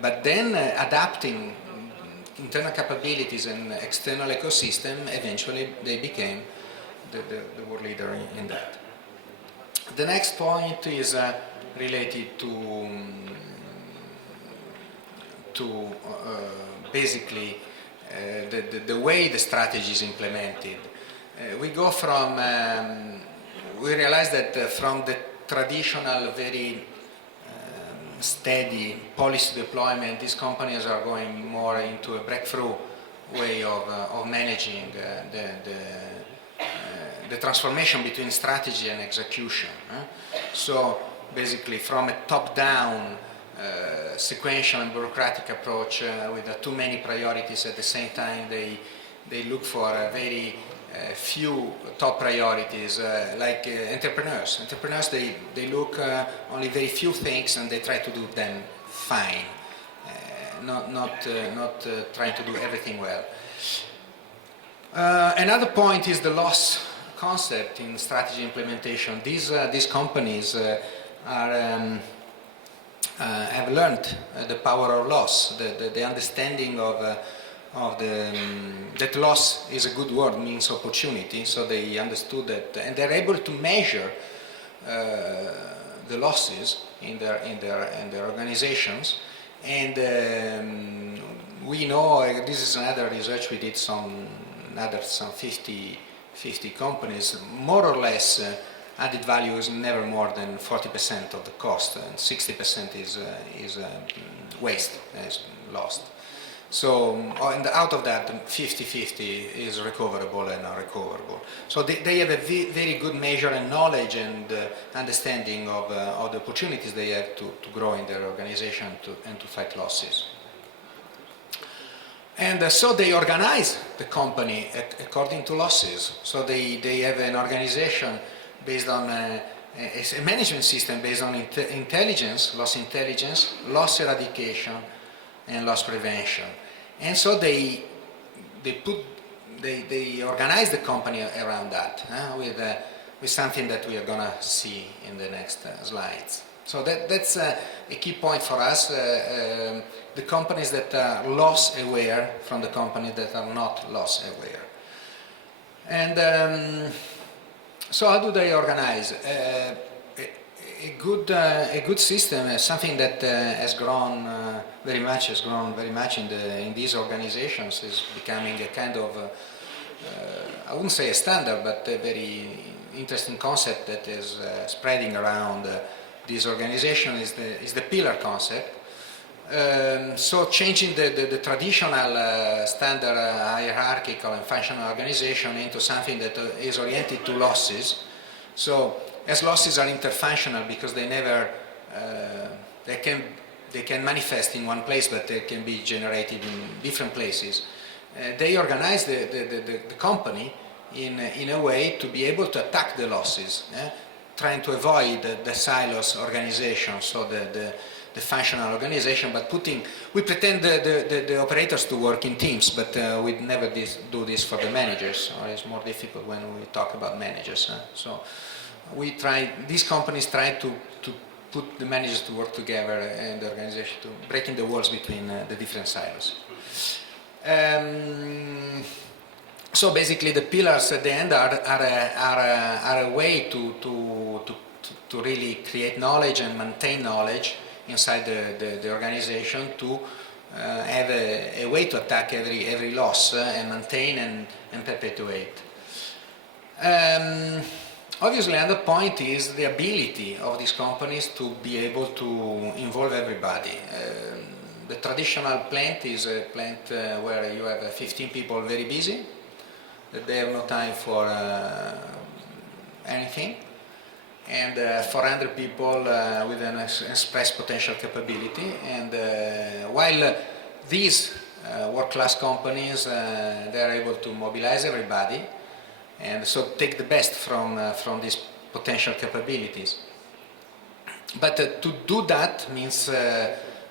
but then adapting internal capabilities and external ecosystem, eventually they became the world leader in that. The next point is related to basically the way the strategy is implemented. We go from, we realize that from the traditional, very steady policy deployment, these companies are going more into a breakthrough way of managing the transformation between strategy and execution. So basically from a top-down sequential and bureaucratic approach with too many priorities at the same time, they look for very few top priorities, like entrepreneurs. Entrepreneurs, they look only very few things and they try to do them fine, not trying to do everything well. Another point is the loss concept in strategy implementation. These companies have learned the power of loss, the understanding of that loss is a good word, means opportunity. So they understood that, and they're able to measure the losses in their organizations. And we know, this is another research we did, some 50 companies, more or less added value is never more than 40% of the cost, and 60% is waste, is lost. So, and out of that, 50-50 is recoverable and unrecoverable. So they have a very good measure and knowledge and understanding of the opportunities they have to grow in their organization and to fight losses. And so they organize the company according to losses. So they have an organization based on a management system based on intelligence, loss eradication, and loss prevention. And so they organize the company around that with something that we are going to see in the next slides. So that's a key point for us. The companies that are loss aware from the companies that are not loss aware. And so how do they organize? A good system, something that has grown very much in these organizations, is becoming a kind of I wouldn't say a standard, but a very interesting concept that is spreading around this organization is the pillar concept. So changing the traditional standard hierarchical and functional organization into something that is oriented to losses. So as losses are interfunctional because they never they can manifest in one place, but they can be generated in different places. They organize the company in a way to be able to attack the losses, trying to avoid the silos organization, so the functional organization, but we pretend the operators to work in teams, but we never do this for the managers, or it's more difficult when we talk about managers. So these companies try to put the managers to work together and the organization, to breaking the walls between the different silos. So basically the pillars at the end are a way to really create knowledge and maintain knowledge inside the organization, to have a way to attack every loss and maintain and perpetuate. Obviously, another point is the ability of these companies to be able to involve everybody. The traditional plant is a plant where you have 15 people very busy, that they have no time for anything, and 400 people with an express potential capability. And while these world-class companies, they are able to mobilize everybody, and so take the best from these potential capabilities. But to do that means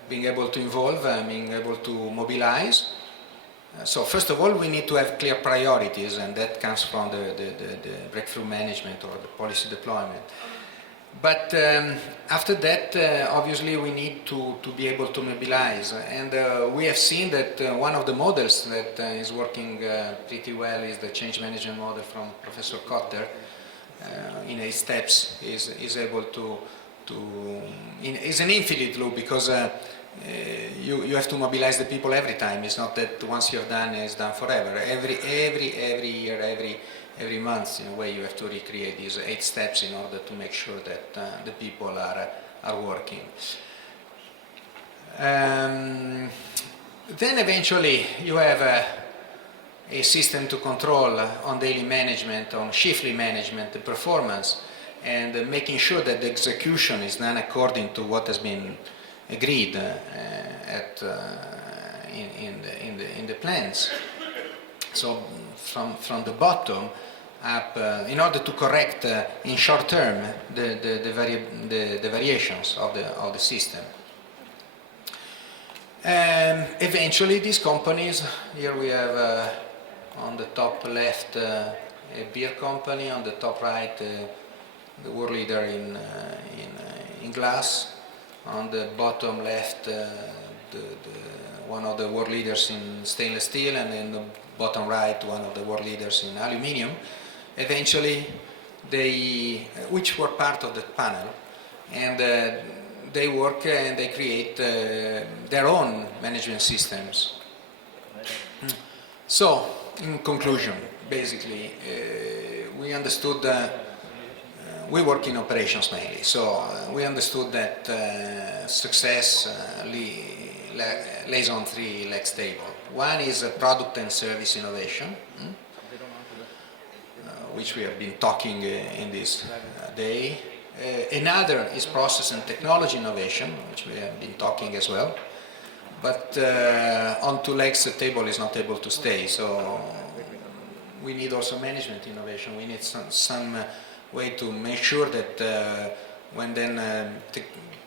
being able to involve, being able to mobilize. So first of all, we need to have clear priorities, and that comes from the breakthrough management or the policy deployment. But after that, obviously, we need to be able to mobilize. And we have seen that one of the models that is working pretty well is the change management model from Professor Kotter. In 8 steps is able to is an infinite loop, because you have to mobilize the people every time. It's not that once you have done, it's done forever. Every year, every month, in a way, you have to recreate these 8 steps in order to make sure that the people are working. Then eventually you have a system to control on daily management, on shiftly management, the performance, and making sure that the execution is done according to what has been agreed in the plans. So from the bottom up, in order to correct in short term the variations of the system. Eventually, these companies, here we have on the top left a beer company, on the top right the world leader in glass, on the bottom left one of the world leaders in stainless steel, and in the bottom right one of the world leaders in aluminium. Eventually, which were part of the panel, and they work and they create their own management systems. So, in conclusion, basically, we understood we work in operations mainly, so we understood that success lays on 3 legs table. One is product and service innovation, which we have been talking in this day. Another is process and technology innovation, which we have been talking as well. But on 2 legs the table is not able to stay, so we need also management innovation. We need some way to make sure that when then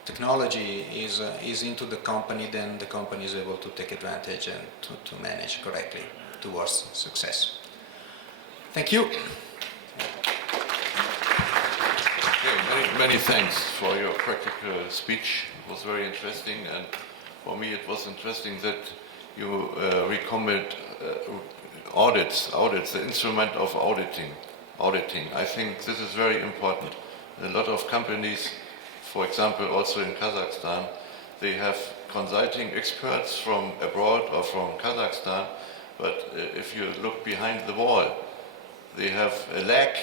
technology is into the company, then the company is able to take advantage and to manage correctly towards success. Thank you. Okay, many thanks for your practical speech. It was very interesting, and for me it was interesting that you recommend audits, the instrument of auditing. I think this is very important. A lot of companies, for example, also in Kazakhstan, they have consulting experts from abroad or from Kazakhstan, but if you look behind the wall, they have a lack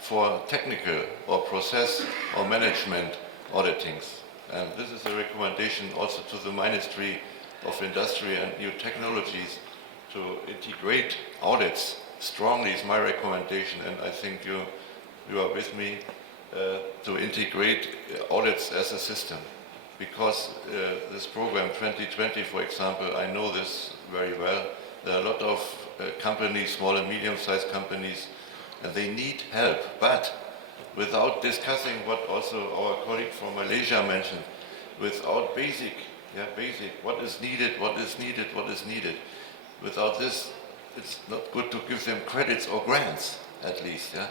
for technical or process or management auditings. And this is a recommendation also to the Ministry of Industry and New Technologies to integrate audits strongly is my recommendation, and I think you are with me to integrate audits as a system. Because this program 2020, for example, I know this very well. There are a lot of companies, small and medium-sized companies, and they need help. But without discussing what also our colleague from Malaysia mentioned, without basic, what is needed. Without this, it's not good to give them credits or grants, at least. Yeah?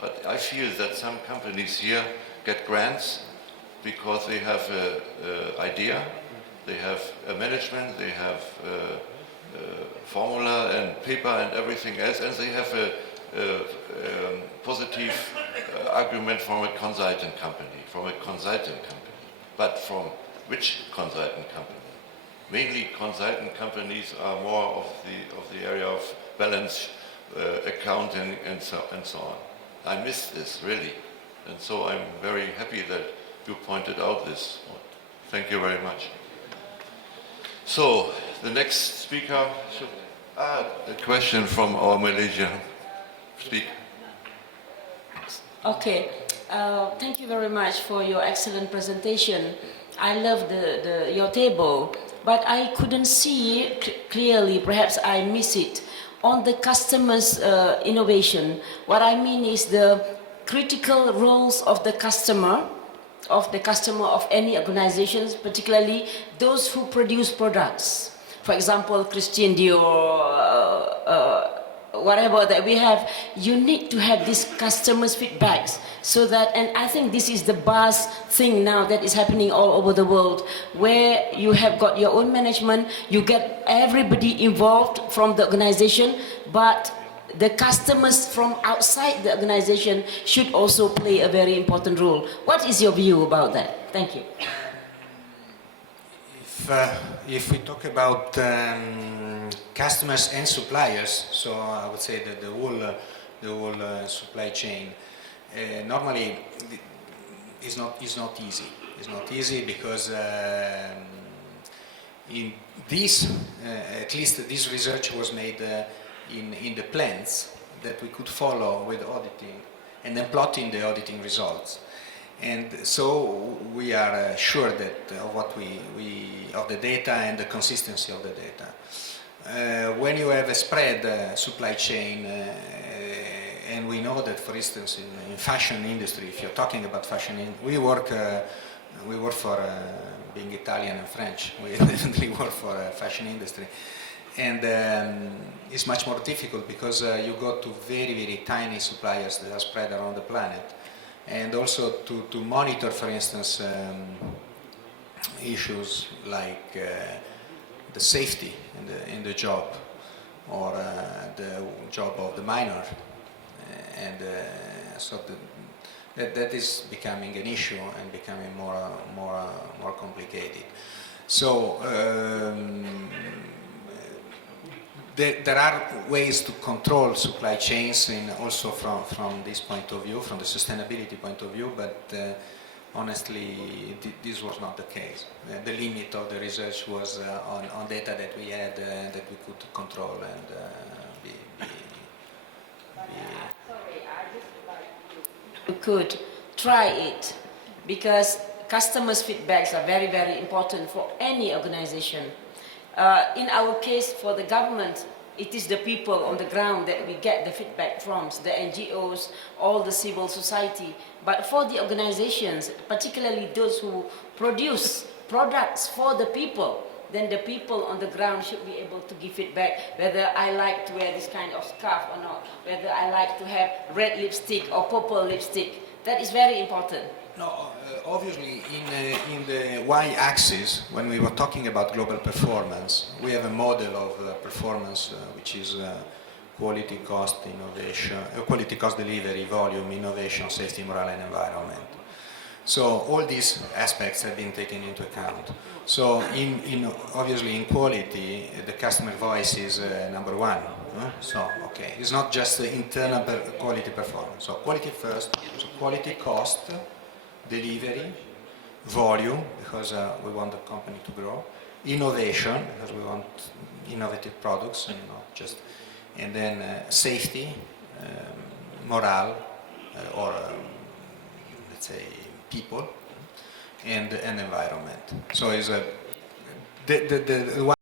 But I feel that some companies here get grants because they have an idea, they have a management, they have a formula and paper and everything else, and they have a positive argument from a consultant company. But from which consultant company? Mainly consultant companies are more of the area of balance, accounting, and so on. I miss this really, and so I'm very happy that you pointed out this. Thank you very much. So the next speaker, a question from our Malaysian speaker. Okay, thank you very much for your excellent presentation. I love your table, but I couldn't see it clearly. Perhaps I miss it. On the customer's innovation, what I mean is the critical roles of the customer of any organizations, particularly those who produce products. For example, Christian Dior whatever that we have, you need to have these customers' feedbacks so that, and I think this is the buzz thing now that is happening all over the world, where you have got your own management, you get everybody involved from the organization, but the customers from outside the organization should also play a very important role. What is your view about that? Thank you. If we talk about customers and suppliers, so I would say that the whole supply chain normally is not easy. It's not easy because in this, at least this research was made in the plants that we could follow with auditing and then plotting the auditing results. And so we are sure that what of the data and the consistency of the data. When you have a spread supply chain, and we know that, for instance, in fashion industry, if you're talking about fashion, we work for being Italian and French. We definitely work for fashion industry, and it's much more difficult because you go to very, very tiny suppliers that are spread around the planet. And also to monitor, for instance, issues like the safety in the job, or the job of the minor, and so that is becoming an issue and becoming more complicated. So there are ways to control supply chains, also from this point of view, from the sustainability point of view, but honestly, this was not the case. The limit of the research was on data that we had that we could control and Sorry, I just would like you could try it, because customers' feedbacks are very, very important for any organization. In our case, for the government, it is the people on the ground that we get the feedback from, the NGOs, all the civil society. But for the organizations, particularly those who produce products for the people, then the people on the ground should be able to give feedback whether I like to wear this kind of scarf or not, whether I like to have red lipstick or purple lipstick. That is very important. No, obviously in the y-axis, when we were talking about global performance, we have a model of performance which is quality, cost, innovation, quality, cost, delivery, volume, innovation, safety, morale, and environment. So all these aspects have been taken into account. So obviously in quality, the customer voice is number one. So okay, it's not just the internal quality performance. So quality first, so quality, cost, delivery, volume, because we want the company to grow, innovation, because we want innovative products, and not just, and then safety, morale, or let's say people, and environment. So it's the